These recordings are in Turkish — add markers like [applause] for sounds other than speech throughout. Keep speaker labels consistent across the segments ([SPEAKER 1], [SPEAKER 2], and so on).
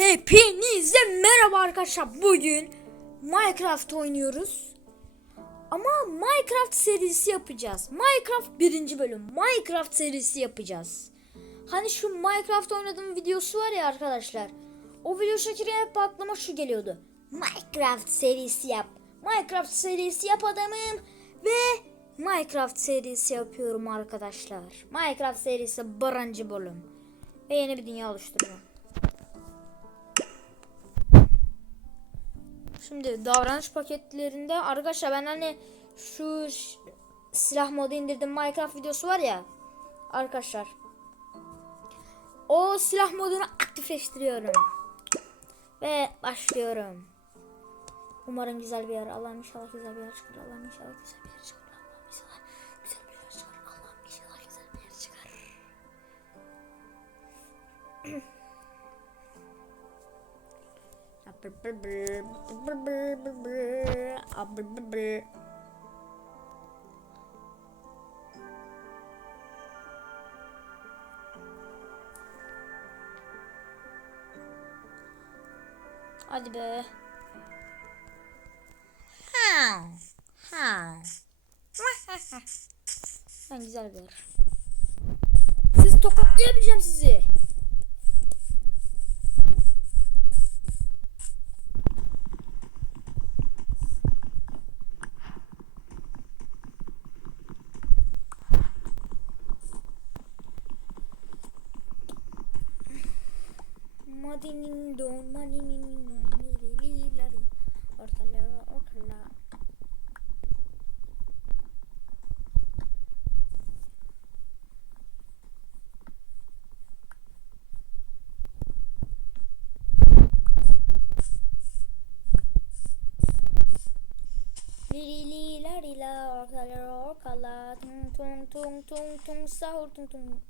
[SPEAKER 1] Hepinize merhaba arkadaşlar. Bugün Minecraft oynuyoruz. Ama Minecraft serisi yapacağız. Minecraft birinci bölüm. Minecraft serisi yapacağız. Hani şu Minecraft oynadığım videosu var ya arkadaşlar. O video çekirken hep aklıma şu geliyordu. Minecraft serisi yap. Minecraft serisi yap adamım. Ve Minecraft serisi yapıyorum arkadaşlar. Minecraft serisi birinci bölüm. Ve yeni bir dünya oluşturuyorum. Şimdi davranış paketlerinde arkadaşlar ben hani şu silah modu indirdim Minecraft videosu var ya arkadaşlar. O silah modunu aktifleştiriyorum. Ve başlıyorum. Umarım güzel bir yer. Allah'ım inşallah güzel bir yer çıkar. Allah'ım inşallah güzel bir yer çıkar. Allah'ım inşallah güzel bir yer çıkar. Allah'ım inşallah güzel bir yer çıkar. [clears throat] Hadi be. Ha. Ha. Ben güzel bir. Siz tokatlayabileceğim sizi. Madinin don, madinin don, lililerin ortalara ortalara. Lililerila ortalara tung tung tung tung tung sahur tung tung.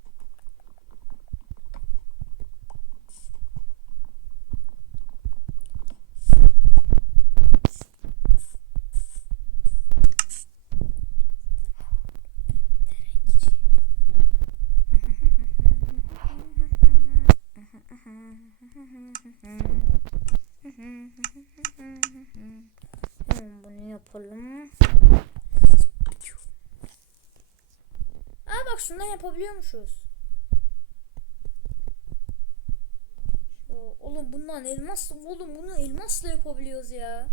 [SPEAKER 1] Yapalım. Aa bak şundan yapabiliyormuşuz. Şu, oğlum bundan elmas oğlum bunu elmasla yapabiliyoruz ya.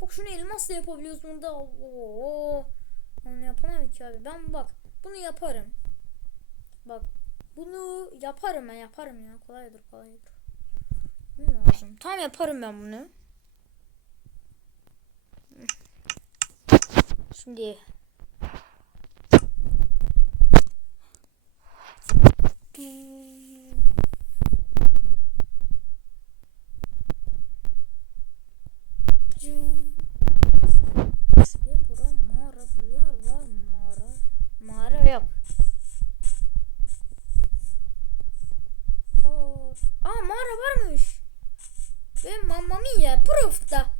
[SPEAKER 1] Bak şunu elmasla yapabiliyoruz bunda. Oo. Onu yapamam ki abi. Ben bak bunu yaparım. Bak bunu yaparım ben yaparım ya. Kolaydır kolaydır. Ne lazım? Tamam yaparım ben bunu. Şimdi Ya bura mağara bir yer var mağara. Mağara Aa, Aa mağara varmış. Ve Mamma Mia Proof'ta.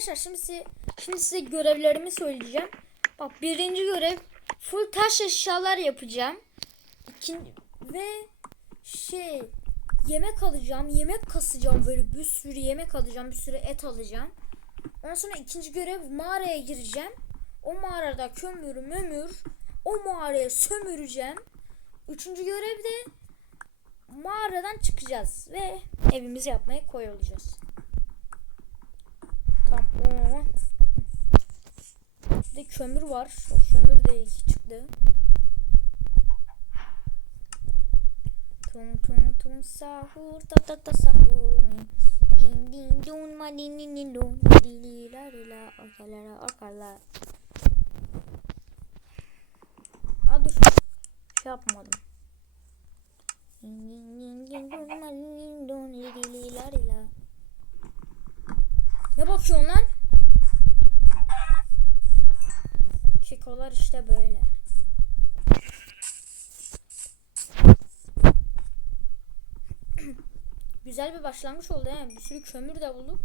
[SPEAKER 1] Arkadaşlar şimdi size, şimdi size görevlerimi söyleyeceğim. Bak birinci görev full taş eşyalar yapacağım. İkinci ve şey yemek alacağım. Yemek kasacağım böyle bir sürü yemek alacağım. Bir sürü et alacağım. Ondan sonra ikinci görev mağaraya gireceğim. O mağarada kömür mömür o mağaraya sömüreceğim. Üçüncü görev de mağaradan çıkacağız ve evimizi yapmaya koyulacağız. Tamam. Oo. Bir de kömür var. O kömür de iki çıktı. Tum tum tum sahur ta ta ta sahur. Din din dun ma din din din dun. Di li la la orkalara orkala. Aa dur. Şey yapmadım. Din din din din dun ma din din dun. Li li li la li la. Ne bakıyorsun lan? Kekolar işte böyle. [clears throat] Güzel bir başlangıç oldu he. Bir sürü kömür de bulduk.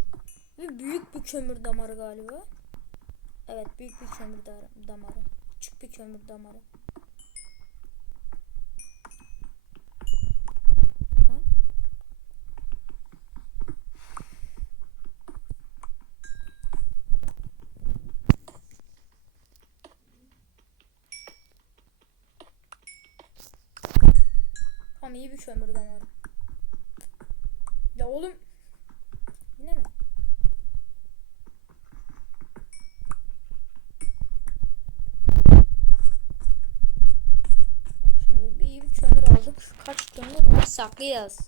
[SPEAKER 1] Ve büyük bir kömür damarı galiba. Evet büyük bir kömür da- damarı. Küçük bir kömür damarı. Ha? Tamam iyi bir kömür damarı. Ya oğlum. Yine mi? Şimdi bir iyi bir kömür aldık. Kaç kömür var saklayacağız.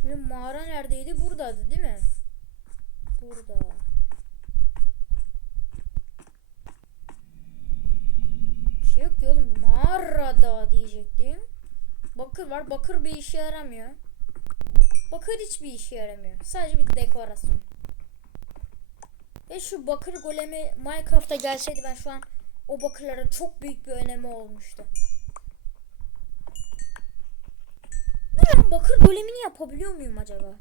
[SPEAKER 1] Şimdi mağara neredeydi? Buradaydı değil mi? Burada. Bir şey yok ki oğlum mağarada diyecektim. Bakır var. Bakır bir işe yaramıyor. Bakır hiçbir işe yaramıyor. Sadece bir dekorasyon. Ve şu bakır golemi Minecraft'a gelseydi ben şu an o bakırlara çok büyük bir önemi olmuştu. Ben bakır golemini yapabiliyor muyum acaba?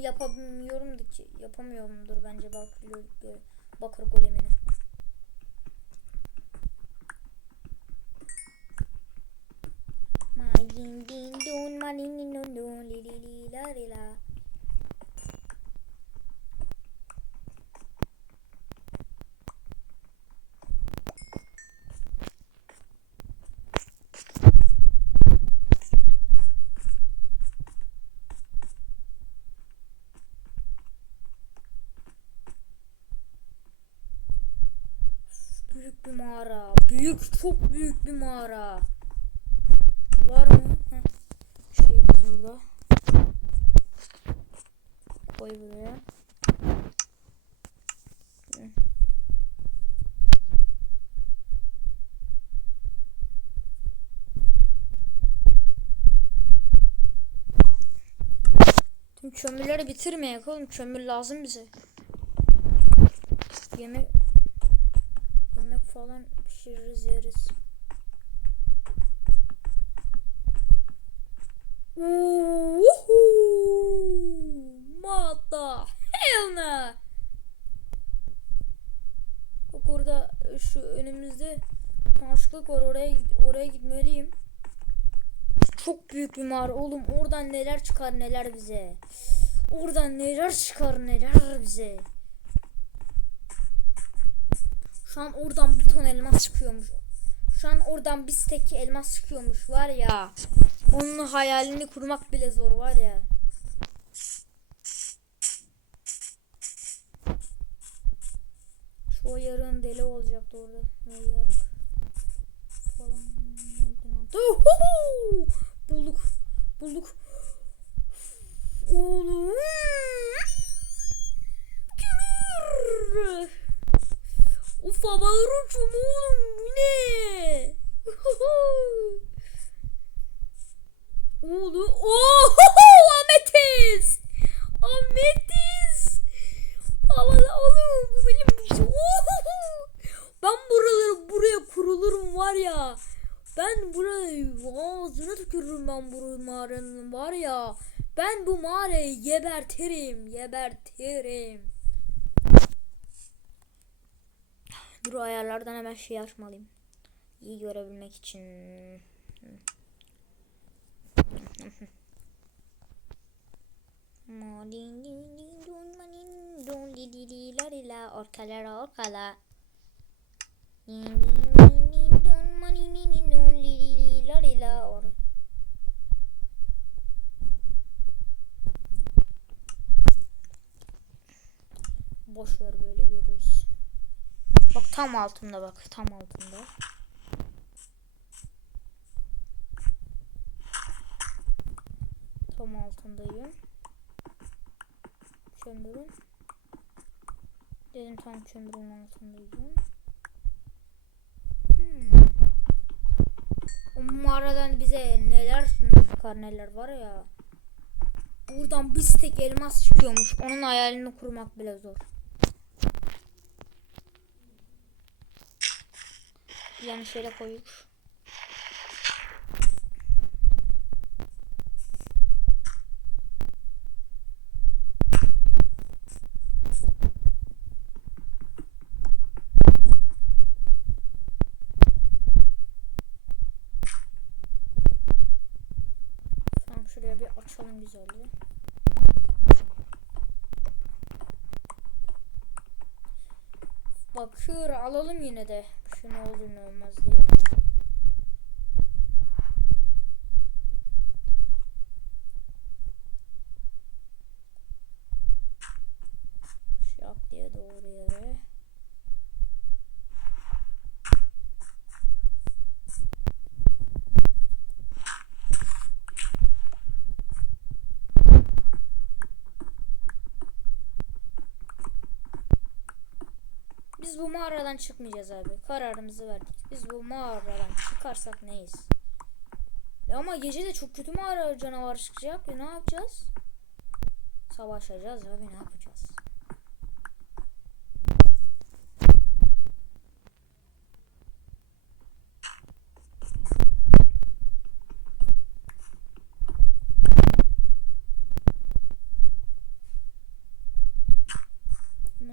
[SPEAKER 1] Yapamıyorum ki. Yapamıyorumdur bence bakır, bakır golemini. Din din dun ma din din dun dun li li li la li la. Büyük bir mağara. Büyük, çok büyük bir mağara. Var mı? Heh. Şeyimiz burada. Koy buraya. Tüm kömürleri bitirmeyek oğlum. Kömür lazım bize. Yemek yemek falan pişiririz yeriz. Çok büyük bir mağara oğlum oradan neler çıkar neler bize. Oradan neler çıkar neler bize. Şu an oradan bir ton elmas çıkıyormuş. Şu an oradan bir stek elmas çıkıyormuş var ya. Onun hayalini kurmak bile zor var ya. Şu o yarın deli olacaktı orada. O yarık falan. Uhuhu! Bulduk. Bulduk. Oğlum. Kömür. Uf havalar uçum oğlum bu ne? Oğlum. Oho Ametis. Ametis. Havada oğlum bu benim Oho. Ben buraları buraya kurulurum var ya. Ben burayı ağzına tükürürüm ben bu mağaranın var ya. Ben bu mağarayı gebertirim, gebertirim. Dur ayarlardan hemen şey açmalıyım. İyi görebilmek için. Ma din din din dun ma din dun di di di la di la orkalara orkala. Din din din din dun ma din din din dun di di di la di la or. Boş ver böyle görürüz. Bak tam altında bak tam altında. Tam altındayım. Kömürün. Dedim tam kömürün altındayım. Hmm. O mağaradan bize neler çıkar neler var ya. Buradan bir stek elmas çıkıyormuş. Onun hayalini kurmak bile zor. Yani şöyle koyup. Bakır alalım yine de. Şu ne olur ne olmaz diye. Şak diye doğru yere. Biz bu mağaradan çıkmayacağız abi. Kararımızı verdik. Biz bu mağaradan çıkarsak neyiz? Ya ama gece de çok kötü mağara canavar çıkacak. E ne yapacağız? Savaşacağız abi ne yapacağız?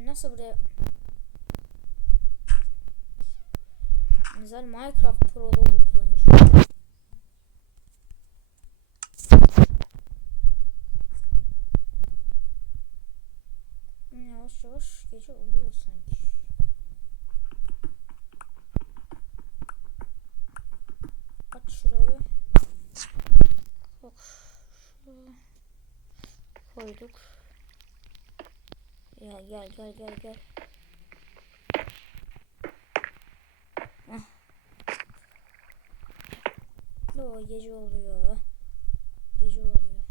[SPEAKER 1] Nasıl buraya Güzel Minecraft Pro'da onu kullanacağım. Yavaş yavaş gece oluyor sanki. Aç şurayı. Bak şuraya koyduk. Gel gel gel gel gel. O gece oluyor. Gece oluyor.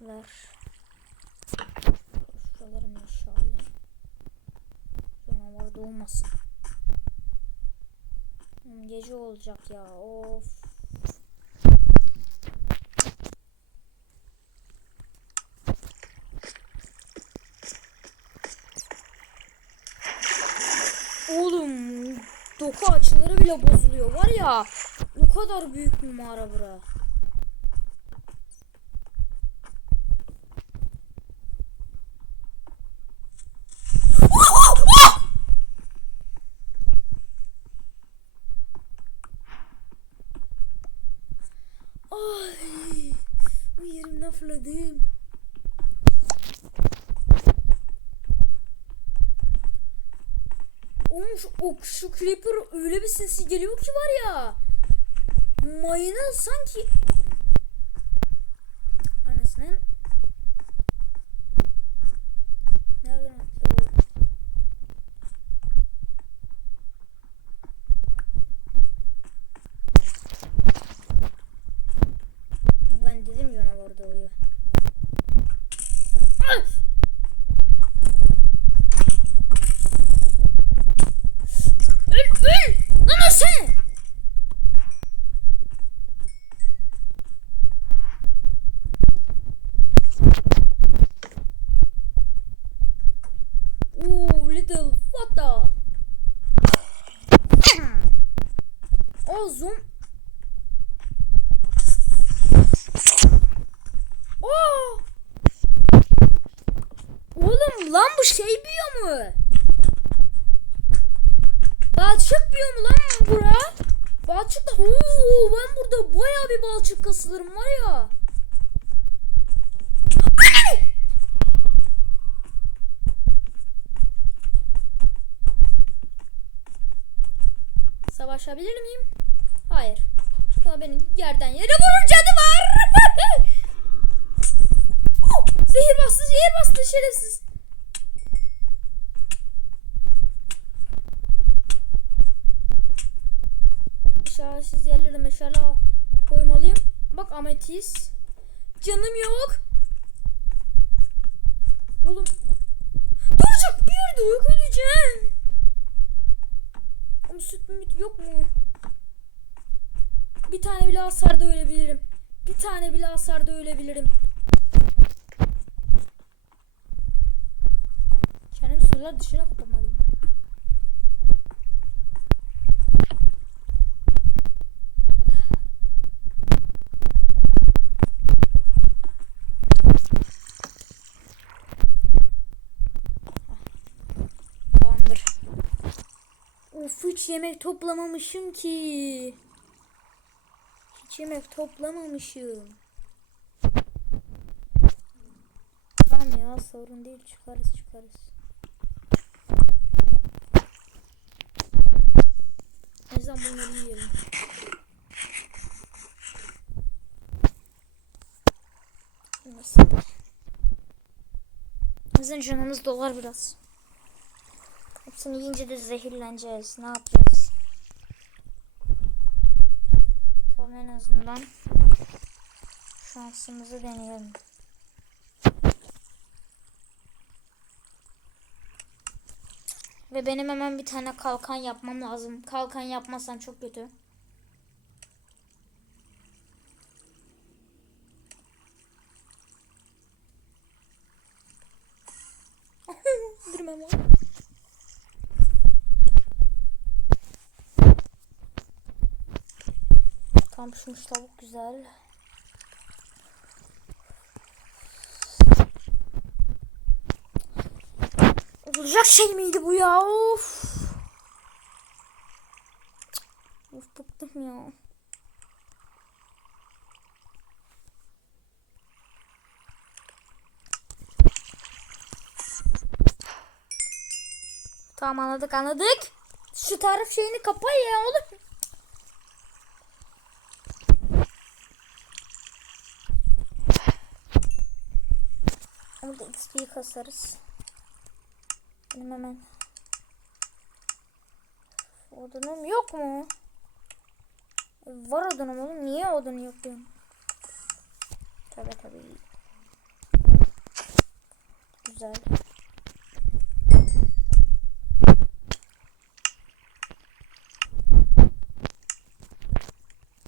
[SPEAKER 1] Ver. Şuraları meşale. Canavar doğmasın. Hmm, Gece olacak ya. Of. Oğlum açıları bile bozuluyor var ya. O kadar büyük bir mağara bura. Ay, bu yerimden fırladım. Oğlum şu, o, şu creeper öyle bir sesi geliyor ki var ya. Mayına sanki... Anasının... Nereden attı o? Ben dedim canavar doğuyor. Ah! Öl öl! Lan sen! Ooh, little what the? Oh, zoom. Oh! Oğlum lan bu şey büyüyor mu? Balçık büyüyor mu lan bura? Balçık da ooo ben burada bayağı bir balçık kasılırım var ya. Savaşabilir miyim? Hayır. Çünkü benim yerden yere vurur cadı var. [laughs] Oh, zehir bastı, zehir bastı şerefsiz. İşaretsiz yerlere meşale koymalıyım. Bak ametis. Canım yok. Oğlum. Duracak bir yerde yok öleceğim. Ama süt mümit yok mu? Bir tane bile hasarda ölebilirim. Bir tane bile hasarda ölebilirim. Kendimi sular dışına kapamalıyım. Of yemek toplamamışım ki. Hiç yemek toplamamışım. Tamam ya sorun değil çıkarız çıkarız. O yüzden bunları yiyelim. Neyse. Bizim canımız dolar biraz. Hepsini yiyince de zehirleneceğiz. Ne yapacağız? Tamam en azından şansımızı deneyelim. Ve benim hemen bir tane kalkan yapmam lazım. Kalkan yapmazsan çok kötü. [laughs] Durmam. Tam pişmiş tavuk güzel. Olacak şey miydi bu ya? Of. Of bıktım ya. Tamam anladık anladık. Şu tarif şeyini kapa ya oğlum. XP'yi kasarız. Benim hemen. Odunum yok mu? Var odunum oğlum. Niye odun yok benim? Tabi tabi. Güzel.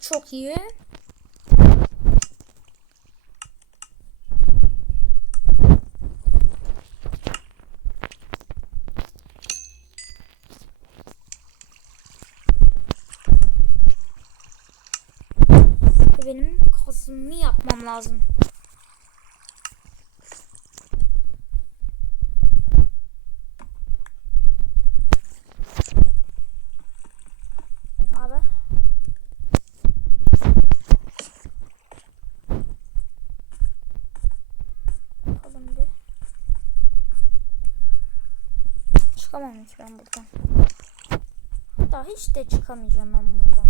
[SPEAKER 1] Çok iyi. Ve benim kazımı yapmam lazım. Ne haber? Bakalım bir. Çıkamam hiç ben buradan. Hatta hiç de çıkamayacağım ben buradan.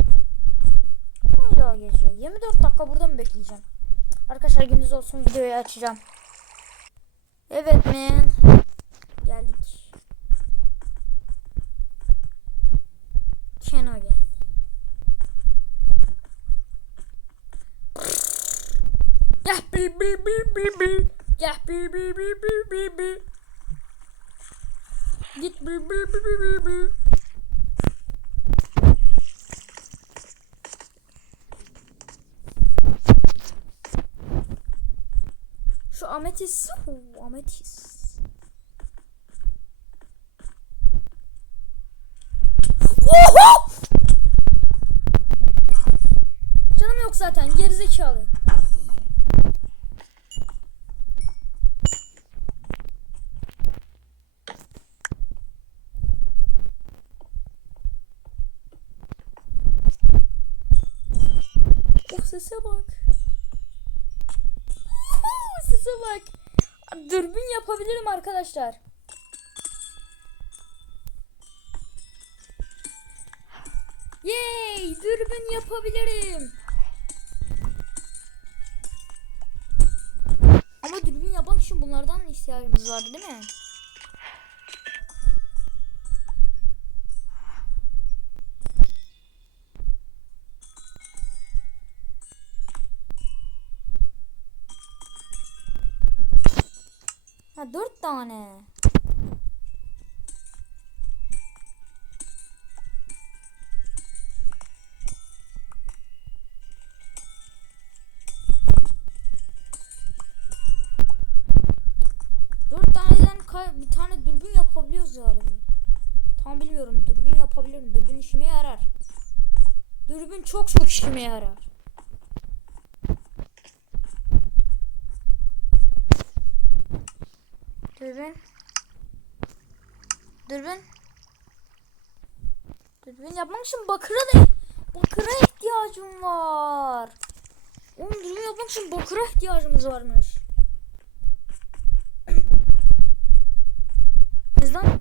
[SPEAKER 1] Hala gece. 24 dakika burada mı bekleyeceğim? Arkadaşlar gündüz olsun videoyu açacağım. Evet man. Geldik. Keno geldi. Gel bil bil bil bil bil. Gel bil bil bil bil bil bil. Git bil bil bil bil bil bil. Şu ametis. Huu, ametis. Canım yok zaten gerizekalı. Oh sese bak. Dürbün yapabilirim arkadaşlar. Yay! Dürbün yapabilirim. Ama dürbün yapmak için bunlardan ihtiyacımız var değil mi? Ha dört tane. Dört taneden bir tane dürbün yapabiliyoruz galiba. Tam bilmiyorum. Dürbün yapabilirim. Dürbün işime yarar. Dürbün çok çok işime yarar. Dürbün. Dürbün. Dürbün yapmak için bakıra da bakıra ihtiyacım var. Oğlum dürbün yapmak için bakıra ihtiyacımız varmış. Neden?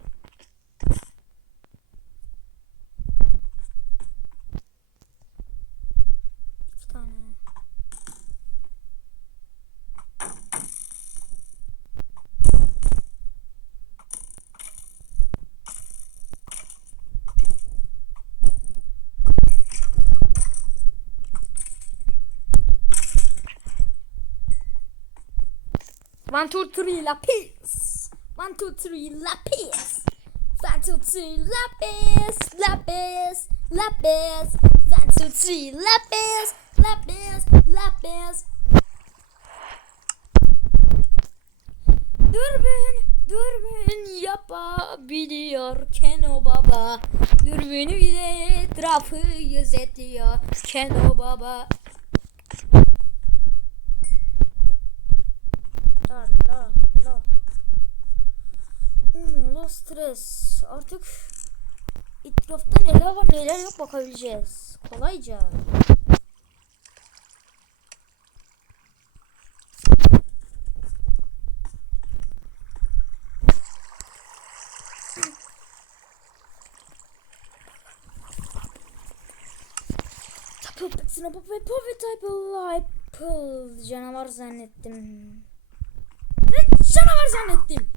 [SPEAKER 1] İki tane. One, two, three, lapis. One, two, three, lapis. One, two, three, lapis, lapis, lapis. One, two, three, lapis, lapis, lapis. Dürbün, dürbün yapabiliyor Keno Baba. Dürbünü ile etrafı gözetliyor Keno Baba. La la. Hmm, la stres. Artık etrafta neler var neler yok bakabileceğiz. Kolayca. Snapple type Apple canavar zannettim. Canavar zannettim.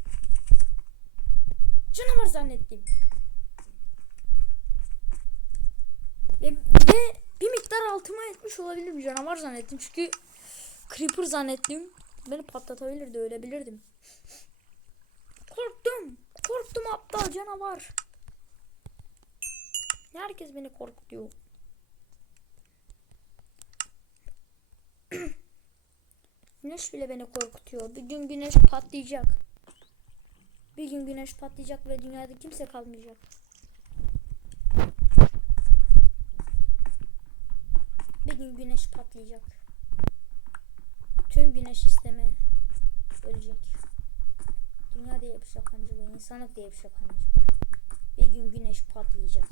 [SPEAKER 1] Canavar zannettim. Ve, ve bir miktar altıma etmiş olabilirim canavar zannettim çünkü creeper zannettim. Beni patlatabilirdi ölebilirdim. Korktum. Korktum aptal canavar. Herkes beni korkutuyor. [clears throat] Güneş bile beni korkutuyor. Bir gün güneş patlayacak. Bir gün güneş patlayacak ve dünyada kimse kalmayacak. Bir gün güneş patlayacak. Tüm güneş sistemi ölecek. Dünya diye bir şey kalmayacak ve insanlık diye bir şey kalmayacak. Bir gün güneş patlayacak.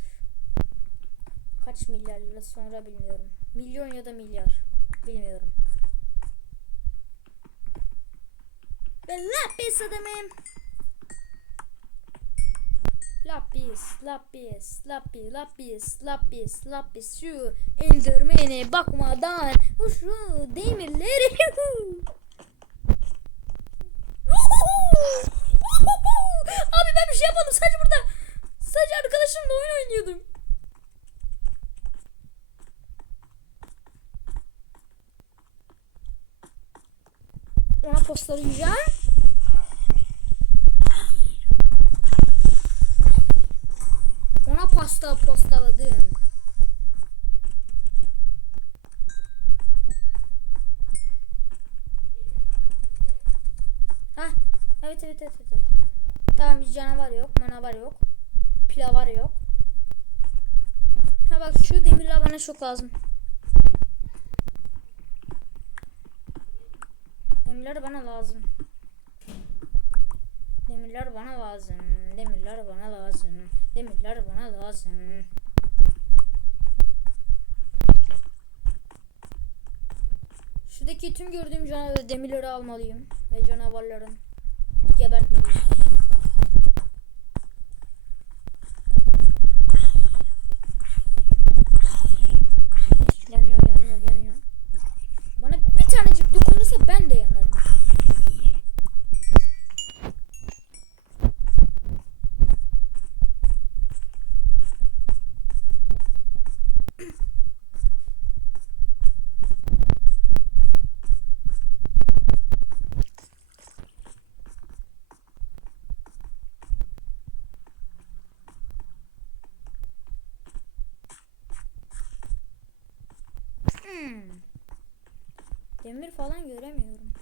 [SPEAKER 1] Kaç milyar yıl sonra bilmiyorum. Milyon ya da milyar. Bilmiyorum. Ben lapis adamım. Lapis, lapis, lapis, lapis, lapis, lapis şu endirmene bakmadan şu demirleri [laughs] Abi ben bir şey yapmadım sadece burada sadece arkadaşımla oyun oynuyordum. Ona postalayacağım. Pasta postaladım. Ha, evet evet evet evet. Tamam bir canavar yok, manavar yok. Pilavar yok. Ha bak şu demirler bana çok lazım. Demirler bana lazım. Demirler bana lazım. Demirler bana lazım. Demirler bana lazım. Şuradaki tüm gördüğüm demirleri almalıyım ve canavarların gebertmeliyim. Yanıyor, yanıyor, yanıyor. Bana bir tanecik dokunursa ben de yanarım. Hmm. Demir falan göremiyorum.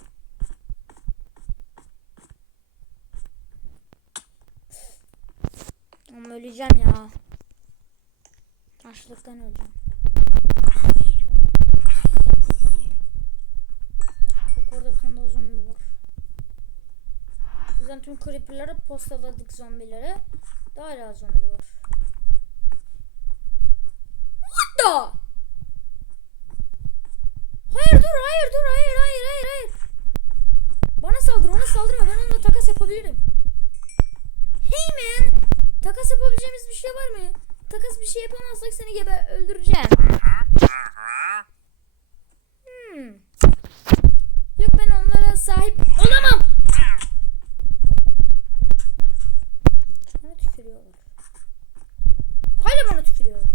[SPEAKER 1] Ama öleceğim ya. Açlıktan öleceğim. Bak orada bir tane zombi var. O yüzden tüm creeper'ları postaladık zombilere. Daha hala zombi var. vuruyor. Hayır dur hayır dur hayır hayır hayır hayır. Bana saldır ona saldırma ben onunla takas yapabilirim. Hey man. Takas yapabileceğimiz bir şey var mı? Takas bir şey yapamazsak seni gebe öldüreceğim. Hmm. Yok ben onlara sahip olamam. Bana tükürüyorlar. Hala bana tükürüyorlar.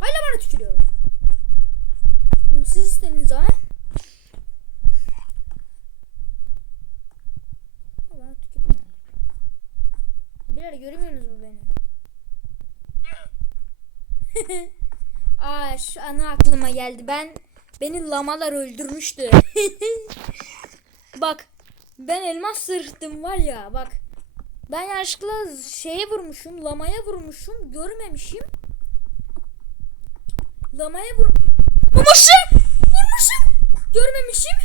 [SPEAKER 1] Hala bana tükürüyorlar. Oğlum Siz istediniz? Ha, Bana tükürüyorlar. Birer görmüyorsunuz mu beni? [laughs] Aa şu ana aklıma geldi. Ben beni lamalar öldürmüştü. [laughs] bak ben elmas sırtım var ya bak. Ben yanlışlıkla şeye vurmuşum, lamaya vurmuşum, görmemişim. Lamaya vur... Vurmuşum! Vurmuşum! Görmemişim.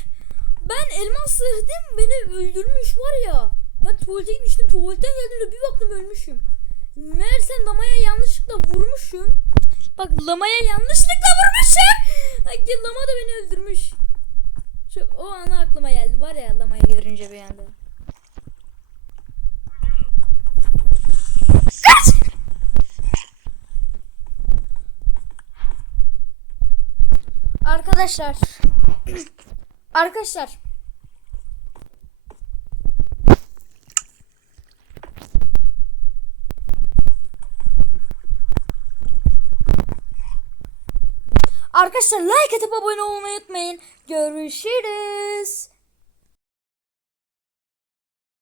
[SPEAKER 1] Ben elmas sırtım beni öldürmüş var ya. Ben tuvalete gitmiştim, tuvaletten geldiğimde bir baktım ölmüşüm. Meğerse lamaya yanlışlıkla vurmuşum. Bak lamaya yanlışlıkla vurmuşum. Bak lama da beni öldürmüş. Çok o ana aklıma geldi var ya lamayı görünce bir anda. Arkadaşlar. Arkadaşlar. Arkadaşlar like atıp abone olmayı unutmayın. Görüşürüz.